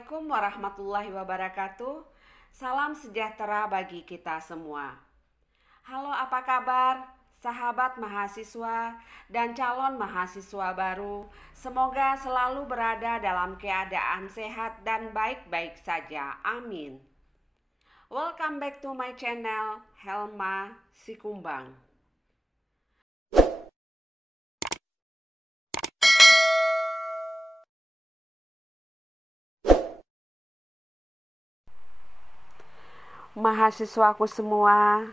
Assalamualaikum warahmatullahi wabarakatuh. Salam sejahtera bagi kita semua. Halo, apa kabar? Sahabat mahasiswa dan calon mahasiswa baru, semoga selalu berada dalam keadaan sehat dan baik-baik saja. Amin. Welcome back to my channel, Helma Sikumbang. Mahasiswaku semua,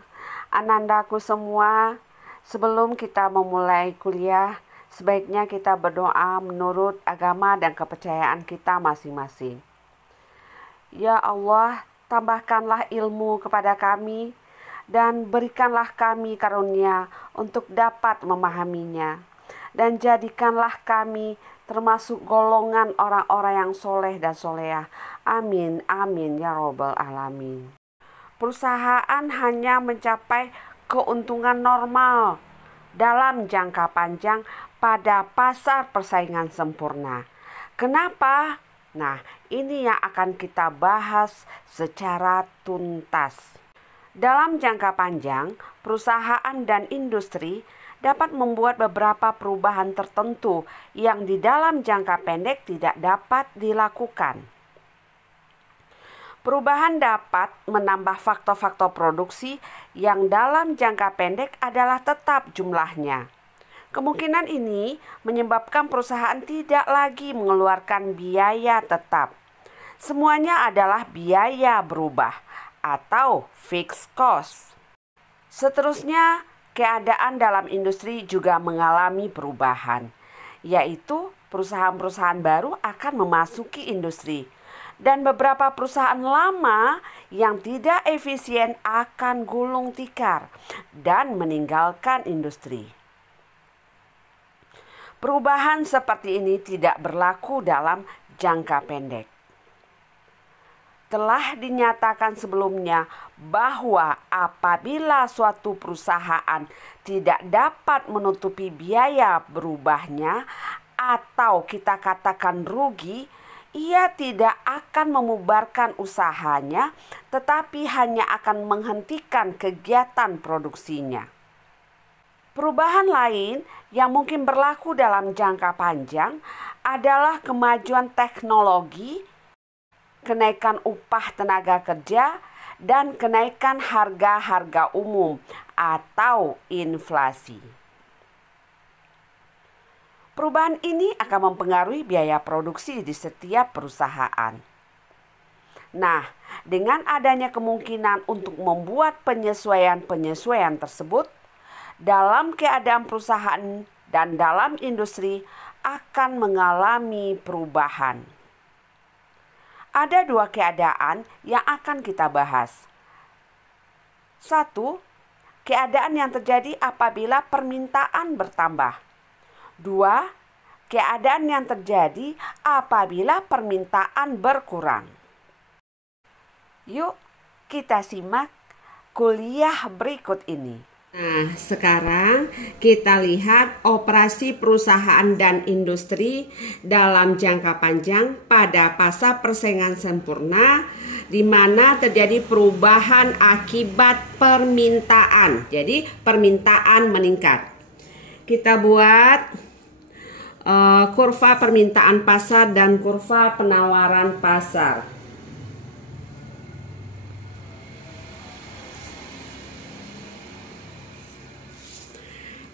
anandaku semua, sebelum kita memulai kuliah, sebaiknya kita berdoa menurut agama dan kepercayaan kita masing-masing. Ya Allah, tambahkanlah ilmu kepada kami dan berikanlah kami karunia untuk dapat memahaminya. Dan jadikanlah kami termasuk golongan orang-orang yang soleh dan solehah. Amin, amin, ya Rabbal Alamin. Perusahaan hanya mencapai keuntungan normal dalam jangka panjang pada pasar persaingan sempurna. Kenapa? Nah, ini yang akan kita bahas secara tuntas. Dalam jangka panjang, perusahaan dan industri dapat membuat beberapa perubahan tertentu yang di dalam jangka pendek tidak dapat dilakukan. Perubahan dapat menambah faktor-faktor produksi yang dalam jangka pendek adalah tetap jumlahnya. Kemungkinan ini menyebabkan perusahaan tidak lagi mengeluarkan biaya tetap. Semuanya adalah biaya berubah atau fixed cost. Seterusnya, keadaan dalam industri juga mengalami perubahan, yaitu perusahaan-perusahaan baru akan memasuki industri. Dan beberapa perusahaan lama yang tidak efisien akan gulung tikar dan meninggalkan industri. Perubahan seperti ini tidak berlaku dalam jangka pendek. Telah dinyatakan sebelumnya bahwa apabila suatu perusahaan tidak dapat menutupi biaya berubahnya atau kita katakan rugi, ia tidak akan membubarkan usahanya, tetapi hanya akan menghentikan kegiatan produksinya. Perubahan lain yang mungkin berlaku dalam jangka panjang adalah kemajuan teknologi, kenaikan upah tenaga kerja, dan kenaikan harga-harga umum atau inflasi. Perubahan ini akan mempengaruhi biaya produksi di setiap perusahaan. Nah, dengan adanya kemungkinan untuk membuat penyesuaian-penyesuaian tersebut, dalam keadaan perusahaan dan dalam industri akan mengalami perubahan. Ada dua keadaan yang akan kita bahas. Satu, keadaan yang terjadi apabila permintaan bertambah. Dua, keadaan yang terjadi apabila permintaan berkurang. Yuk, kita simak kuliah berikut ini. Nah, sekarang kita lihat operasi perusahaan dan industri dalam jangka panjang pada pasar persaingan sempurna, di mana terjadi perubahan akibat permintaan. Jadi, permintaan meningkat. Kita buat kurva permintaan pasar dan kurva penawaran pasar.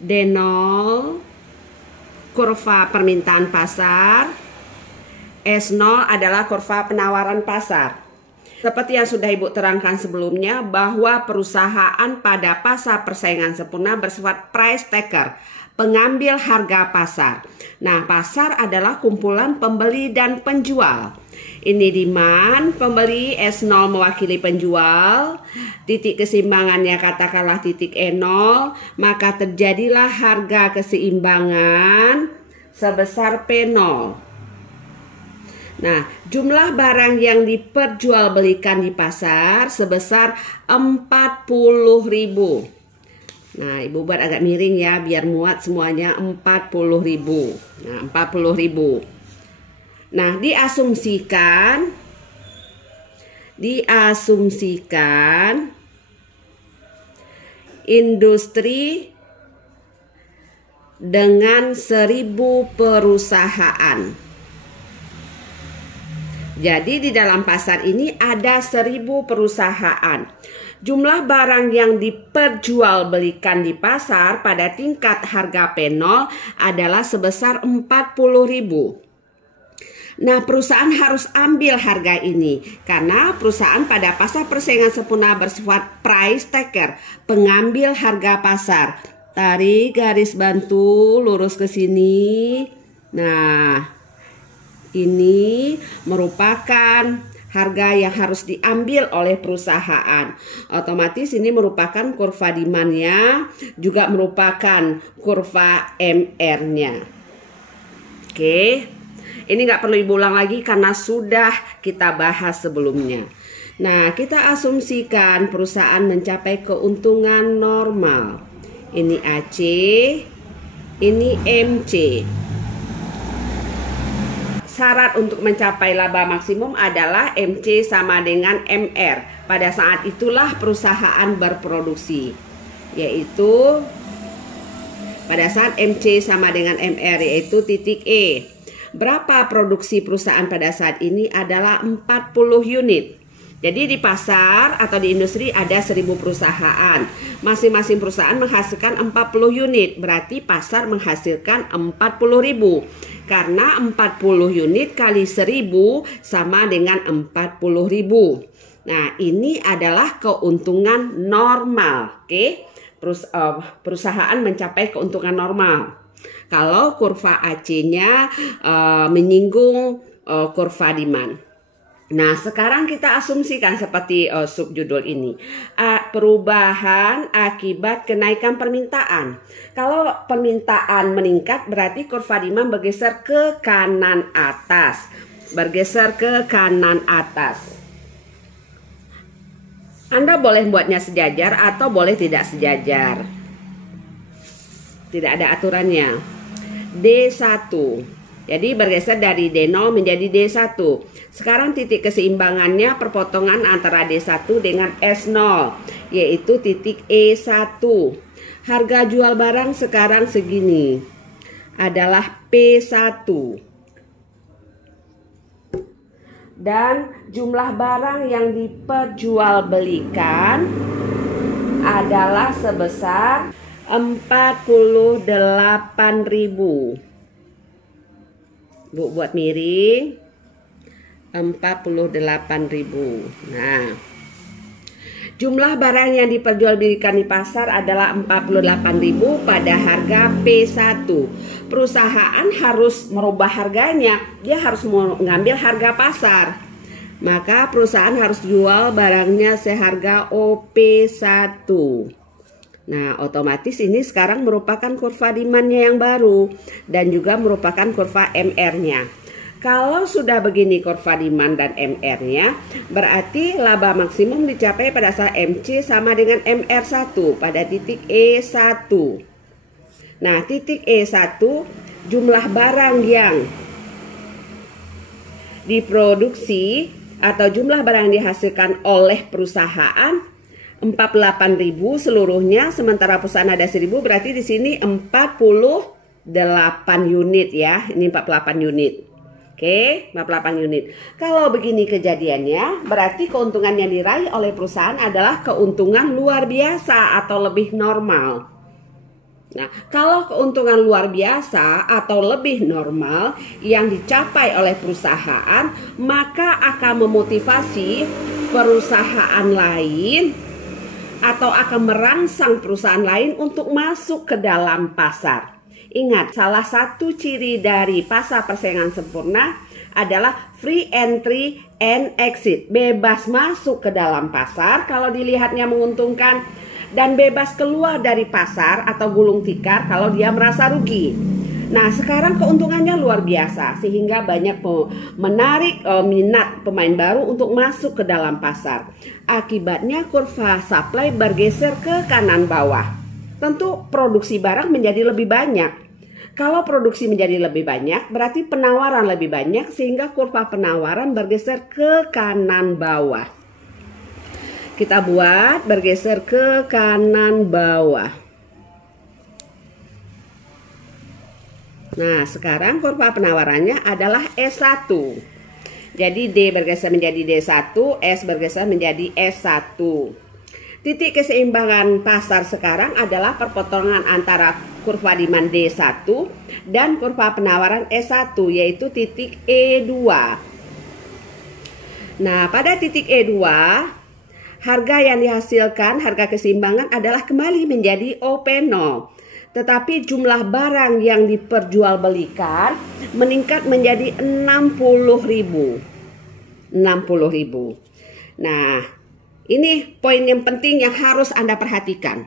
D0 kurva permintaan pasar, S0 adalah kurva penawaran pasar. Seperti yang sudah Ibu terangkan sebelumnya, bahwa perusahaan pada pasar persaingan sempurna bersifat price taker, pengambil harga pasar. Nah, pasar adalah kumpulan pembeli dan penjual. Ini demand, pembeli, S0 mewakili penjual, titik keseimbangannya katakanlah titik E0, maka terjadilah harga keseimbangan sebesar P0. Nah, jumlah barang yang diperjualbelikan di pasar sebesar 40.000. Nah, Ibu buat agak miring ya, biar muat semuanya 40.000. Nah, 40.000. Nah, diasumsikan diasumsikan industri dengan 1000 perusahaan. Jadi di dalam pasar ini ada 1000 perusahaan. Jumlah barang yang diperjualbelikan di pasar pada tingkat harga P0 adalah sebesar 40.000. Nah, perusahaan harus ambil harga ini karena perusahaan pada pasar persaingan sempurna bersifat price taker, pengambil harga pasar. Tarik garis bantu lurus ke sini. Nah, ini merupakan harga yang harus diambil oleh perusahaan. Otomatis ini merupakan kurva demand-nya, juga merupakan kurva MR-nya. Oke, ini nggak perlu ibu ulang lagi karena sudah kita bahas sebelumnya. Nah, kita asumsikan perusahaan mencapai keuntungan normal. Ini AC, ini MC. Syarat untuk mencapai laba maksimum adalah MC sama dengan MR. Pada saat itulah perusahaan berproduksi, yaitu pada saat MC sama dengan MR, yaitu titik E. Berapa produksi perusahaan pada saat ini adalah 40 unit. Jadi di pasar atau di industri ada 1000 perusahaan. Masing-masing perusahaan menghasilkan 40 unit. Berarti pasar menghasilkan 40.000. Karena 40 unit kali 1000 sama dengan 40.000. Nah, ini adalah keuntungan normal. Oke? Perusahaan mencapai keuntungan normal. Kalau kurva AC-nya menyinggung kurva demand. Nah, sekarang kita asumsikan seperti subjudul ini. Perubahan akibat kenaikan permintaan. Kalau permintaan meningkat berarti kurva demand bergeser ke kanan atas. Bergeser ke kanan atas. Anda boleh buatnya sejajar atau boleh tidak sejajar. Tidak ada aturannya. D1. Jadi bergeser dari D0 menjadi D1. Sekarang titik keseimbangannya perpotongan antara D1 dengan S0, yaitu titik E1. Harga jual barang sekarang segini, adalah P1. Dan jumlah barang yang diperjualbelikan adalah sebesar 48.000. Bu, buat miring 48.000. Nah, jumlah barang yang diperjualbelikan di pasar adalah 48.000 pada harga P1. Perusahaan harus merubah harganya. Dia harus mengambil harga pasar. Maka perusahaan harus jual barangnya seharga OP1. Nah, otomatis ini sekarang merupakan kurva demand-nya yang baru dan juga merupakan kurva MR-nya. Kalau sudah begini kurva demand dan MR-nya, berarti laba maksimum dicapai pada saat MC sama dengan MR1 pada titik E1. Nah, titik E1 jumlah barang yang diproduksi atau jumlah barang yang dihasilkan oleh perusahaan 48.000 seluruhnya, sementara perusahaan ada 1.000, berarti di sini 48 unit ya. Ini 48 unit. Oke, 48 unit. Kalau begini kejadiannya, berarti keuntungan yang diraih oleh perusahaan adalah keuntungan luar biasa atau lebih normal. Nah, kalau keuntungan luar biasa atau lebih normal yang dicapai oleh perusahaan, maka akan memotivasi perusahaan lain atau akan merangsang perusahaan lain untuk masuk ke dalam pasar. Ingat, salah satu ciri dari pasar persaingan sempurna adalah free entry and exit. Bebas masuk ke dalam pasar kalau dilihatnya menguntungkan, dan bebas keluar dari pasar atau gulung tikar kalau dia merasa rugi. Nah, sekarang keuntungannya luar biasa sehingga banyak menarik minat pemain baru untuk masuk ke dalam pasar. Akibatnya kurva supply bergeser ke kanan bawah. Tentu produksi barang menjadi lebih banyak. Kalau produksi menjadi lebih banyak, berarti penawaran lebih banyak sehingga kurva penawaran bergeser ke kanan bawah. Kita buat bergeser ke kanan bawah. Nah, sekarang kurva penawarannya adalah S1. Jadi D bergeser menjadi D1, S bergeser menjadi S1. Titik keseimbangan pasar sekarang adalah perpotongan antara kurva demand D1 dan kurva penawaran S1, yaitu titik E2. Nah, pada titik E2, harga yang dihasilkan, harga keseimbangan adalah kembali menjadi OP0. Tetapi jumlah barang yang diperjualbelikan meningkat menjadi 60.000. Nah, ini poin yang penting yang harus Anda perhatikan.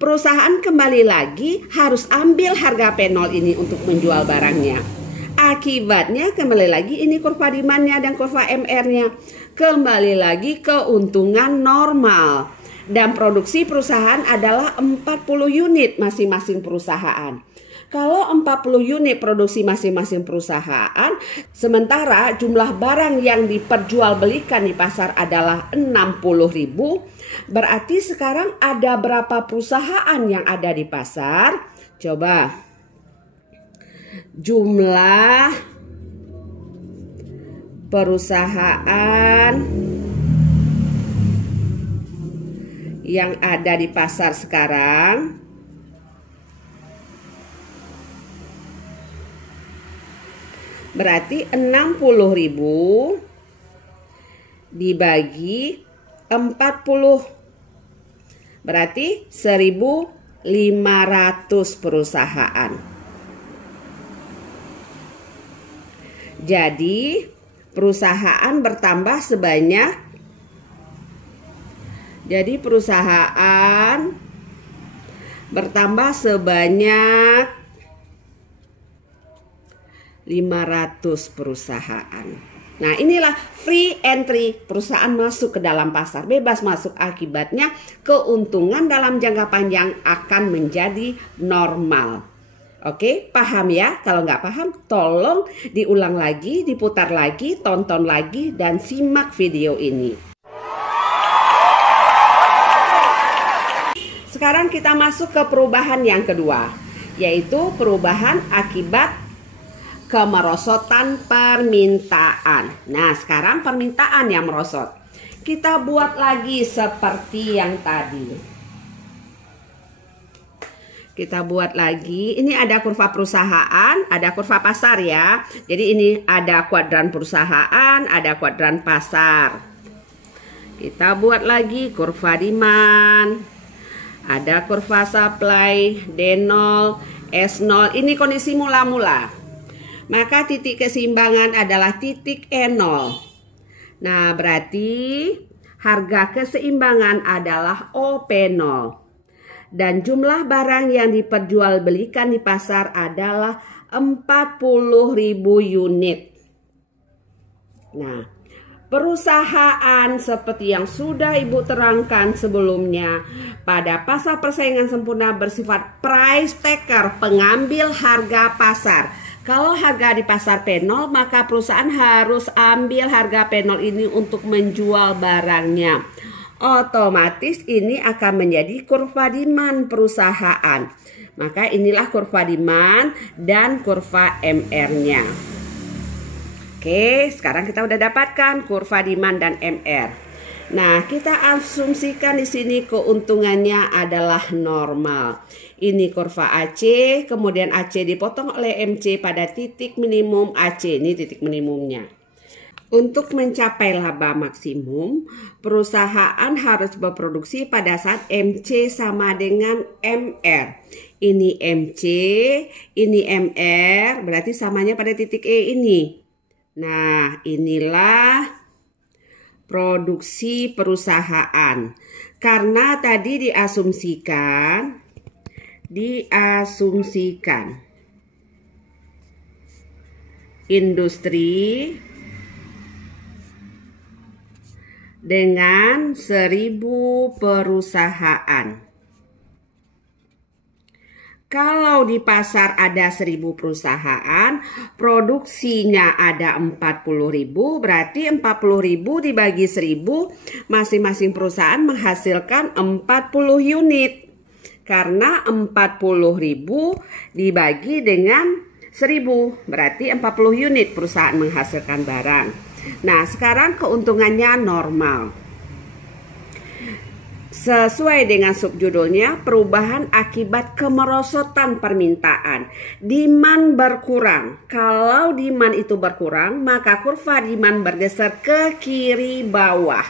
Perusahaan kembali lagi harus ambil harga P0 ini untuk menjual barangnya. Akibatnya kembali lagi ini kurva demand-nya dan kurva MR-nya. Kembali lagi keuntungan normal. Dan produksi perusahaan adalah 40 unit masing-masing perusahaan. Kalau 40 unit produksi masing-masing perusahaan, sementara jumlah barang yang diperjualbelikan di pasar adalah 60.000, berarti sekarang ada berapa perusahaan yang ada di pasar? Coba. Jumlah perusahaan yang ada di pasar sekarang berarti 60.000 dibagi 40 berarti 1.500 perusahaan. Jadi perusahaan bertambah sebanyak sebanyak 500 perusahaan. Nah, inilah free entry, perusahaan masuk ke dalam pasar, bebas masuk, akibatnya keuntungan dalam jangka panjang akan menjadi normal. Oke, paham ya? Kalau nggak paham, tolong diulang lagi, diputar lagi, tonton lagi, dan simak video ini. Sekarang kita masuk ke perubahan yang kedua, yaitu perubahan akibat kemerosotan permintaan. Nah, sekarang permintaan yang merosot. Kita buat lagi seperti yang tadi. Kita buat lagi. Ini ada kurva perusahaan, ada kurva pasar ya. Jadi ini ada kuadran perusahaan, ada kuadran pasar. Kita buat lagi kurva demand. Ada kurva supply, D0, S0. Ini kondisi mula-mula. Maka titik keseimbangan adalah titik E0. Nah, berarti harga keseimbangan adalah OP0. Dan jumlah barang yang diperjualbelikan di pasar adalah 40.000 unit. Nah, perusahaan seperti yang sudah Ibu terangkan sebelumnya, pada pasar persaingan sempurna bersifat price taker, pengambil harga pasar. Kalau harga di pasar P0, maka perusahaan harus ambil harga P0 ini untuk menjual barangnya. Otomatis ini akan menjadi kurva demand perusahaan. Maka inilah kurva demand dan kurva MR-nya. Oke, sekarang kita udah dapatkan kurva demand dan MR. Nah, kita asumsikan di sini keuntungannya adalah normal. Ini kurva AC, kemudian AC dipotong oleh MC pada titik minimum AC. Ini titik minimumnya. Untuk mencapai laba maksimum, perusahaan harus berproduksi pada saat MC sama dengan MR. Ini MC, ini MR, berarti samanya pada titik E ini. Nah, inilah produksi perusahaan. Karena tadi diasumsikan industri dengan 1.000 perusahaan. Kalau di pasar ada 1000 perusahaan, produksinya ada 40.000, berarti 40.000 dibagi 1000, masing-masing perusahaan menghasilkan 40 unit. Karena 40.000 dibagi dengan 1000, berarti 40 unit perusahaan menghasilkan barang. Nah, sekarang keuntungannya normal. Sesuai dengan subjudulnya, perubahan akibat kemerosotan permintaan. Demand berkurang. Kalau demand itu berkurang, maka kurva demand bergeser ke kiri bawah.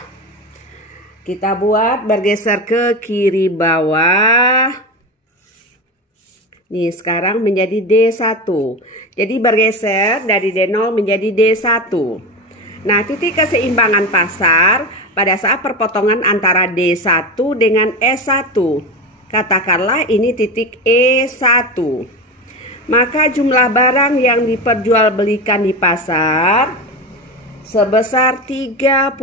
Kita buat bergeser ke kiri bawah. Nih, sekarang menjadi D1. Jadi bergeser dari D0 menjadi D1. Nah, titik keseimbangan pasar pada saat perpotongan antara D1 dengan E1. Katakanlah ini titik E1. Maka jumlah barang yang diperjualbelikan di pasar sebesar 34.000.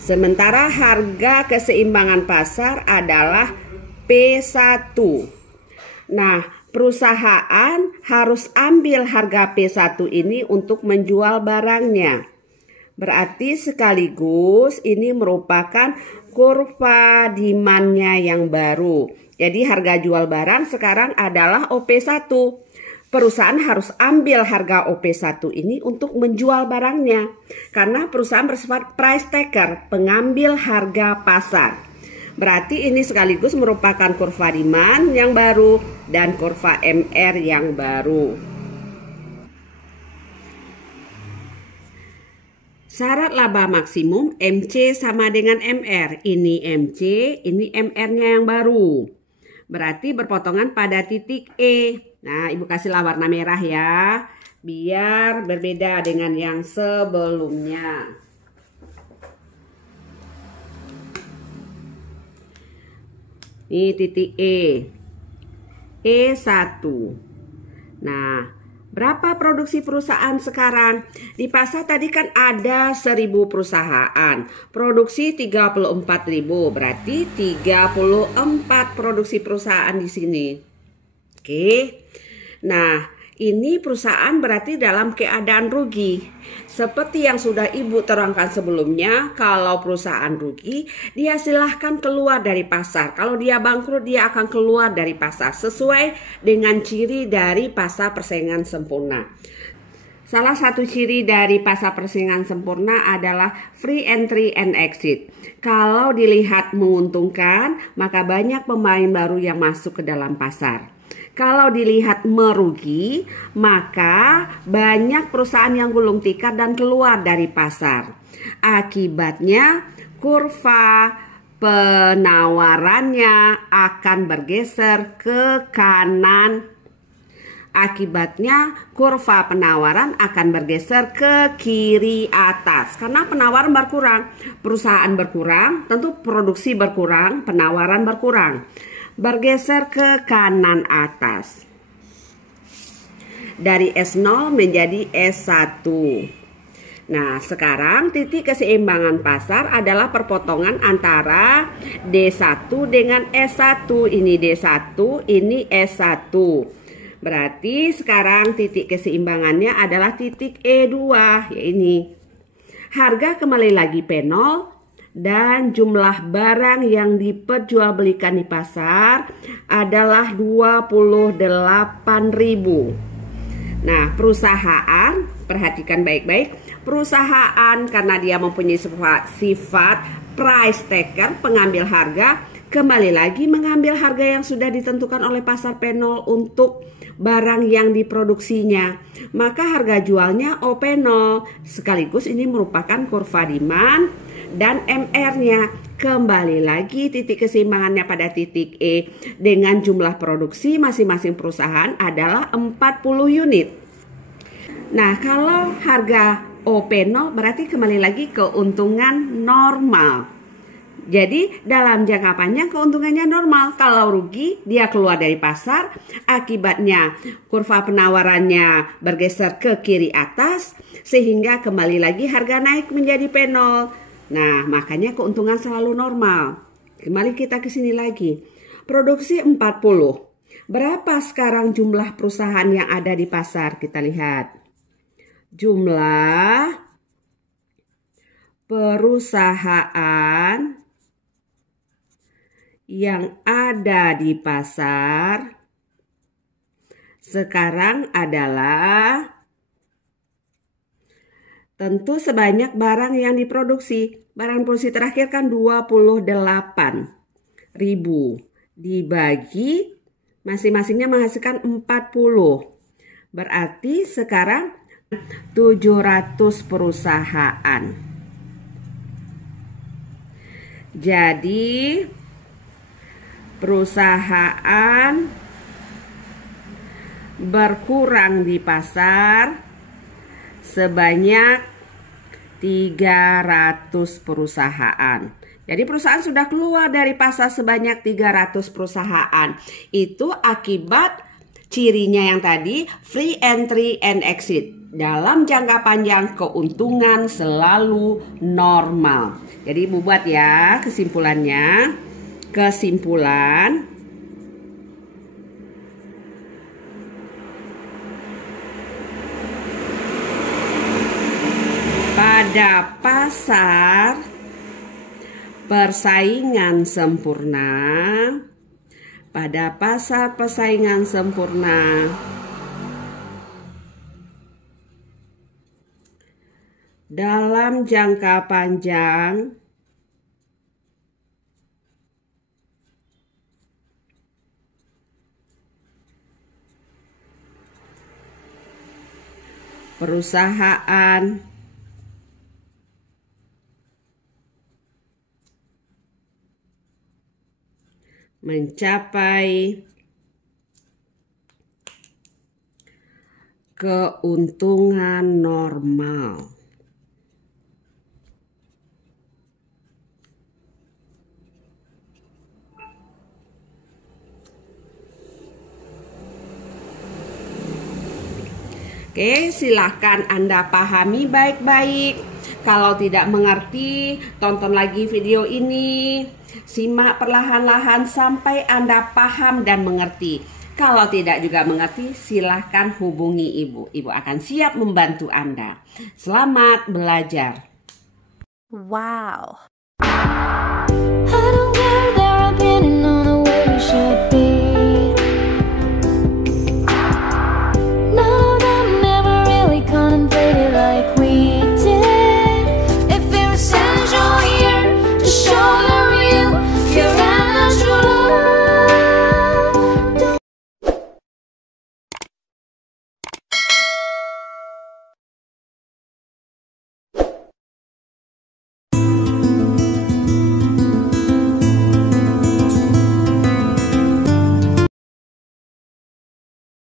Sementara harga keseimbangan pasar adalah P1. Nah, perusahaan harus ambil harga P1 ini untuk menjual barangnya. Berarti sekaligus ini merupakan kurva demand-nya yang baru. Jadi harga jual barang sekarang adalah OP1. Perusahaan harus ambil harga OP1 ini untuk menjual barangnya. Karena perusahaan bersifat price taker, pengambil harga pasar. Berarti ini sekaligus merupakan kurva demand yang baru dan kurva MR yang baru. Syarat laba maksimum MC sama dengan MR. Ini MC, ini MR-nya yang baru. Berarti berpotongan pada titik E. Nah, Ibu kasihlah warna merah ya, biar berbeda dengan yang sebelumnya. Ini titik E. E1. Nah, berapa produksi perusahaan sekarang? Di pasar tadi kan ada 1000 perusahaan. Produksi 34.000, berarti 34 produksi perusahaan di sini. Oke. Nah, ini perusahaan berarti dalam keadaan rugi. Seperti yang sudah Ibu terangkan sebelumnya, kalau perusahaan rugi, dia silahkan keluar dari pasar. Kalau dia bangkrut, dia akan keluar dari pasar sesuai dengan ciri dari pasar persaingan sempurna. Salah satu ciri dari pasar persaingan sempurna adalah free entry and exit. Kalau dilihat menguntungkan, maka banyak pemain baru yang masuk ke dalam pasar. Kalau dilihat merugi, maka banyak perusahaan yang gulung tikar dan keluar dari pasar. Akibatnya, kurva penawarannya akan bergeser ke kanan. Akibatnya, kurva penawaran akan bergeser ke kiri atas. Karena penawaran berkurang, perusahaan berkurang, tentu produksi berkurang, penawaran berkurang. Bergeser ke kanan atas. Dari S0 menjadi S1. Nah, sekarang titik keseimbangan pasar adalah perpotongan antara D1 dengan S1. Ini D1, ini S1. Berarti sekarang titik keseimbangannya adalah titik E2, ya ini. Harga kembali lagi P0. Dan jumlah barang yang diperjualbelikan di pasar adalah 28.000. Nah, perusahaan, perhatikan baik-baik, perusahaan karena dia mempunyai sifat price taker, pengambil harga, kembali lagi mengambil harga yang sudah ditentukan oleh pasar P0 untuk barang yang diproduksinya. Maka harga jualnya OP0. Sekaligus ini merupakan kurva demand dan MR-nya. Kembali lagi titik keseimbangannya pada titik E dengan jumlah produksi masing-masing perusahaan adalah 40 unit. Nah, kalau harga OP0 berarti kembali lagi keuntungan normal. Jadi dalam jangka panjang keuntungannya normal. Kalau rugi dia keluar dari pasar. Akibatnya kurva penawarannya bergeser ke kiri atas. Sehingga kembali lagi harga naik menjadi P0. Nah, makanya keuntungan selalu normal. Kembali kita ke sini lagi. Produksi 40. Berapa sekarang jumlah perusahaan yang ada di pasar? Kita lihat. Jumlah perusahaan yang ada di pasar sekarang adalah tentu sebanyak barang yang diproduksi. Barang produksi terakhir kan 28.000 dibagi masing-masingnya menghasilkan 40. Berarti sekarang 700 perusahaan. Jadi perusahaan berkurang di pasar sebanyak 300 perusahaan. Jadi perusahaan sudah keluar dari pasar sebanyak 300 perusahaan. Itu akibat cirinya yang tadi, free entry and exit. Dalam jangka panjang keuntungan selalu normal. Jadi Ibu buat ya kesimpulannya. Kesimpulan, pada pasar persaingan sempurna, pada pasar persaingan sempurna, dalam jangka panjang perusahaan mencapai keuntungan normal. Oke, silahkan Anda pahami baik-baik. Kalau tidak mengerti, tonton lagi video ini. Simak perlahan-lahan sampai Anda paham dan mengerti. Kalau tidak juga mengerti, silahkan hubungi Ibu. Ibu akan siap membantu Anda. Selamat belajar. Wow.